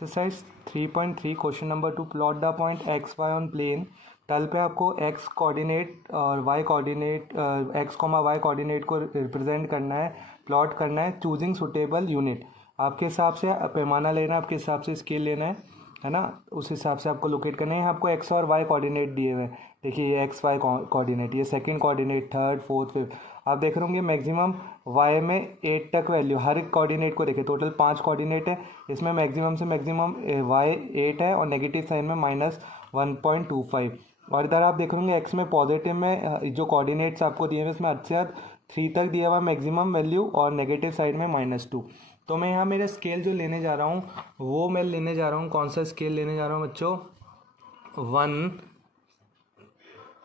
Exercise 3.3 question number 2 plot the point X Y on plane. तल पे आपको X coordinate और Y coordinate X comma Y coordinate को represent करना है, प्लॉट करना है। चूजिंग सुटेबल यूनिट, आपके हिसाब से पैमाना लेना है, आपके हिसाब से स्केल लेना है ना, उस हिसाब से आपको लोकेट करना है। आपको एक्स और वाई कोऑर्डिनेट दिए हुए हैं, देखिए ये एक्स वाई कोऑर्डिनेट, ये second coordinate, third, fourth, fifth. आप देख रहे होंगे मैक्सिमम वाई में 8 तक वैल्यू, हर एक कोऑर्डिनेट को देखें, टोटल 5 कोऑर्डिनेट है, इसमें मैक्सिमम से मैक्सिमम वाई 8 है और नेगेटिव साइन में -1.25। और इधर आप देख होंगे एक्स में पॉजिटिव में जो कोऑर्डिनेट्स आपको दिए हैं इसमें अच्छे 3 तक दिया हुआ मैक्सिमम वैल्यू और नेगेटिव साइड में -2। तो मैं यहाँ मेरा स्केल जो लेने जा रहा हूँ वो मैं लेने जा रहा हूँ, कौन सा स्केल लेने जा रहा हूँ बच्चों, 1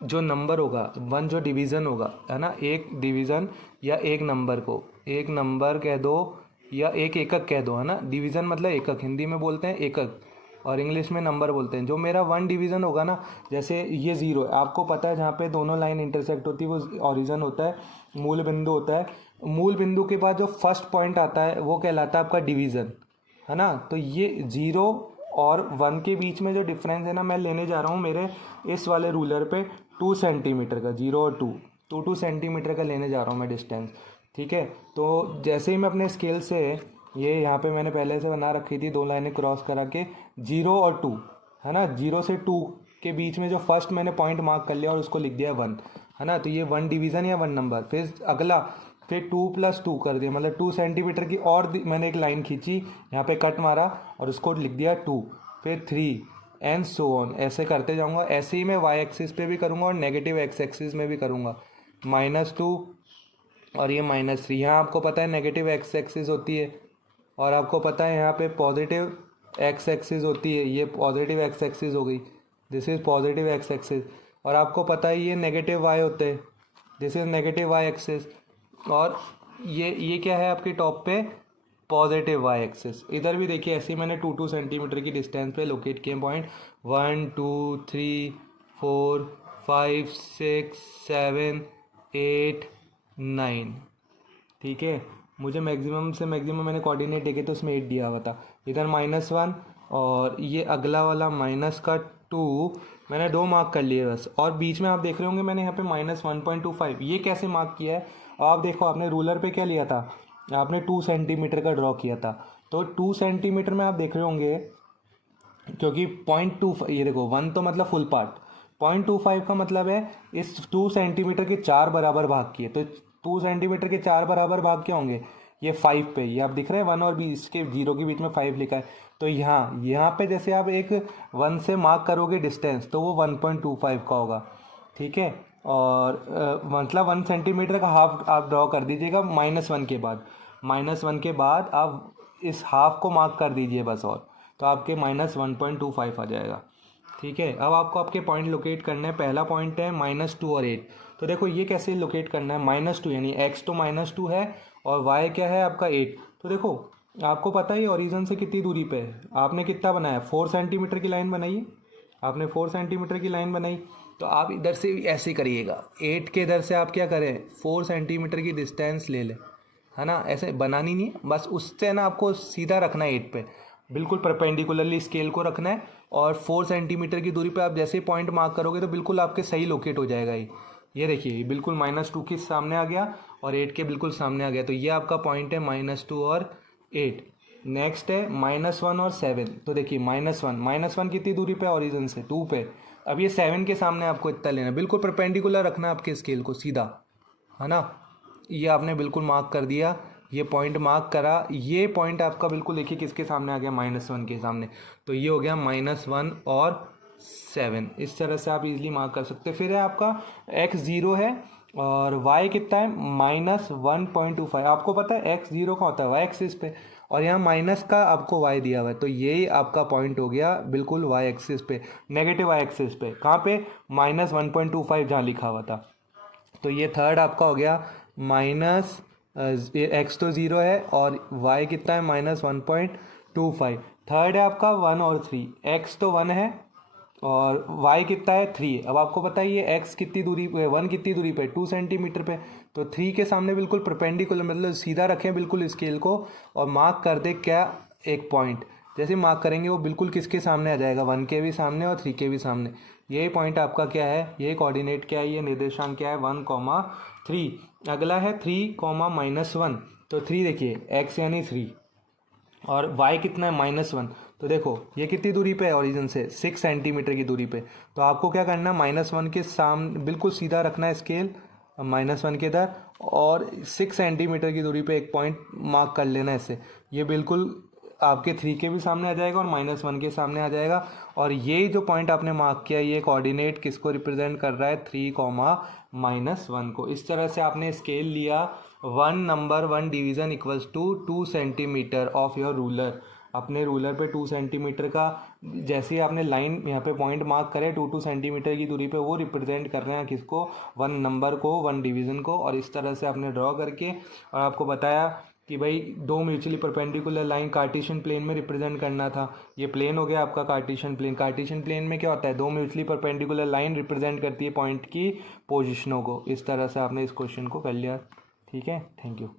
जो नंबर होगा, 1 जो डिवीज़न होगा, है ना, एक डिवीज़न या एक नंबर को एक नंबर कह दो या एक एकक कह दो, है ना। डिवीज़न मतलब एकक, हिंदी में बोलते हैं एकक और इंग्लिश में नंबर बोलते हैं। जो मेरा 1 डिवीज़न होगा ना, जैसे ये 0 है, आपको पता है जहाँ पे दोनों लाइन इंटरसेक्ट होती है वो ओरिजिन होता है, मूल बिंदु होता है। मूल बिंदु के बाद जो फर्स्ट पॉइंट आता है वो कहलाता है आपका डिवीज़न, है ना। तो ये 0 और 1 के बीच में जो डिफरेंस है ना, मैं लेने जा रहा हूँ मेरे इस वाले रूलर पे 2 सेंटीमीटर का, 0 और 2 सेंटीमीटर का लेने जा रहा हूँ मैं डिस्टेंस, ठीक है। तो जैसे ही मैं अपने स्केल से, ये यहाँ पे मैंने पहले से बना रखी थी 2 लाइनें क्रॉस करा के, 0 और 2, है ना, 0 से 2 के बीच में जो फर्स्ट मैंने पॉइंट मार्क कर लिया और उसको लिख दिया 1, है ना। तो ये 1 डिवीज़न या 1 नंबर। फिर अगला, फिर 2 + 2 कर दिया, मतलब 2 सेंटीमीटर की और मैंने एक लाइन खींची, यहाँ पे कट मारा और उसको लिख दिया 2, फिर 3 एंड सो ऑन, ऐसे करते जाऊँगा। ऐसे ही मैं वाई एक्सिस पे भी करूँगा और नेगेटिव एक्स एक्सिस में भी करूँगा, -2 और ये -3। यहाँ आपको पता है नेगेटिव एक्स एक्सिस होती है और आपको पता है यहाँ पे पॉजिटिव एक्स एक्सिस होती है, ये पॉजिटिव एक्स एक्सिस हो गई, this is positive X axis. और आपको पता है ये नेगेटिव वाई होते हैं, this is negative Y axis. और ये क्या है आपके टॉप पे, पॉजिटिव वाई एक्सिस। इधर भी देखिए ऐसे ही मैंने 2 सेंटीमीटर की डिस्टेंस पे लोकेट किए पॉइंट, 1 2 3 4 5 6 7 8 9, ठीक है। मुझे मैक्सिमम से मैक्सिमम मैंने कोऑर्डिनेट देखे तो उसमें 8 दिया हुआ था, इधर -1 और ये अगला वाला -2 मैंने 2 मार्क कर लिए बस। और बीच में आप देख रहे होंगे मैंने यहाँ पे -1.25, ये कैसे मार्क किया है। आप देखो आपने रूलर पे क्या लिया था, आपने 2 सेंटीमीटर का ड्रॉ किया था, तो 2 सेंटीमीटर में आप देख रहे होंगे, क्योंकि 0.25, ये देखो 1 तो मतलब फुल पार्ट, 0.25 का मतलब है इस 2 सेंटीमीटर के 4 बराबर भाग किए। तो 2 सेंटीमीटर के 4 बराबर भाग क्या होंगे, ये 5 पे, ये आप दिख रहे हैं 1 और 20 के 0 के बीच में 5 लिखा है। तो यहाँ पे जैसे आप एक 1 से मार्क करोगे डिस्टेंस तो वो 1.25 का होगा, ठीक है। और मतलब 1 सेंटीमीटर का हाफ आप ड्रॉ कर दीजिएगा -1 के बाद, -1 के बाद आप इस हाफ को मार्क कर दीजिए बस, और तो आपके -1.25 आ जाएगा, ठीक है। अब आपको आपके पॉइंट लोकेट करना है। पहला पॉइंट है -2 और 8। तो देखो ये कैसे लोकेट करना है, -2 यानी एक्स तो -2 है और वाई क्या है आपका 8। तो देखो आपको पता है ओरिजिन से कितनी दूरी पे है, आपने कितना बनाया, 4 सेंटीमीटर की लाइन बनाई है, आपने 4 सेंटीमीटर की लाइन बनाई। तो आप इधर से भी ऐसे करिएगा, 8 के इधर से आप क्या करें, 4 सेंटीमीटर की डिस्टेंस ले लें, है ना। ऐसे बनानी नहीं है, बस उससे ना आपको सीधा रखना है 8 पे, बिल्कुल परपेंडिकुलरली स्केल को रखना है। और 4 सेंटीमीटर की दूरी पे आप जैसे ही पॉइंट मार्क करोगे तो बिल्कुल आपके सही लोकेट हो जाएगा। ये देखिए बिल्कुल -2 के सामने आ गया और 8 के बिल्कुल सामने आ गया। तो ये आपका पॉइंट है -2 और 8। नेक्स्ट है -1 और 7। तो देखिए -1 कितनी दूरी पे, ओरिजिन से 2 पे। अब ये 7 के सामने आपको इतना लेना, बिल्कुल परपेंडिकुलर रखना है आपके स्केल को सीधा, है ना। ये आपने बिल्कुल मार्क कर दिया, ये पॉइंट मार्क करा, ये पॉइंट आपका बिल्कुल देखिए किसके सामने आ गया, -1 के सामने। तो ये हो गया -1 और 7। इस तरह से आप इजीली मार्क कर सकते हैं। फिर है आपका x 0 है और y कितना है, -1.25। आपको पता है x 0 का होता है y एक्सिस पे, और यहाँ माइनस का आपको y दिया हुआ है, तो यही आपका पॉइंट हो गया बिल्कुल y एक्सिस पे, नेगेटिव y एक्सिस पे। कहाँ पे, -1.25 जहाँ लिखा हुआ था। तो ये थर्ड आपका हो गया माइनस, एक्स तो 0 है और y कितना है, -1.25। थर्ड है आपका 1 और 3, x तो 1 है और y कितना है, 3 है। अब आपको पता है ये x कितनी दूरी पे, 1 कितनी दूरी पे, 2 सेंटीमीटर पे। तो 3 के सामने बिल्कुल परपेंडिकुलर, मतलब सीधा रखें बिल्कुल स्केल को और मार्क कर दे क्या, एक पॉइंट। जैसे मार्क करेंगे वो बिल्कुल किसके सामने आ जाएगा, 1 के भी सामने और 3 के भी सामने। यही पॉइंट आपका क्या है, ये कोऑर्डिनेट क्या है, ये निर्देशांक क्या है 1,3। अगला है 3,-1, तो 3 देखिए x यानी 3 और y कितना है -1। तो देखो ये कितनी दूरी पे है ओरिजिन से, 6 सेंटीमीटर की दूरी पे। तो आपको क्या करना है, -1 के सामने बिल्कुल सीधा रखना है स्केल -1 के इधर, और 6 सेंटीमीटर की दूरी पे एक पॉइंट मार्क कर लेना है इससे। ये बिल्कुल आपके 3 के भी सामने आ जाएगा और -1 के सामने आ जाएगा। और ये जो पॉइंट आपने मार्क किया ये कोऑर्डिनेट किसको रिप्रेजेंट कर रहा है, 3,-1 को। इस तरह से आपने स्केल लिया 1 division equals to 2 centimetre of your ruler. अपने रूलर पे 2 सेंटीमीटर का जैसे ही आपने लाइन यहाँ पे पॉइंट मार्क करे 2 सेंटीमीटर की दूरी पे, वो रिप्रेजेंट कर रहे हैं किसको, 1 नंबर को, 1 डिवीज़न को। और इस तरह से आपने ड्रॉ करके और आपको बताया कि भाई 2 mutually perpendicular line Cartesian plane में रिप्रेजेंट करना था। ये प्लेन हो गया आपका कार्टेशियन प्लेन। कार्टेशियन प्लेन में क्या होता है, 2 म्यूचुअली परपेंडिकुलर लाइन रिप्रेजेंट करती है पॉइंट की पोजिशनों को। इस तरह से आपने इस क्वेश्चन को कर लिया। ठीक है, थैंक यू।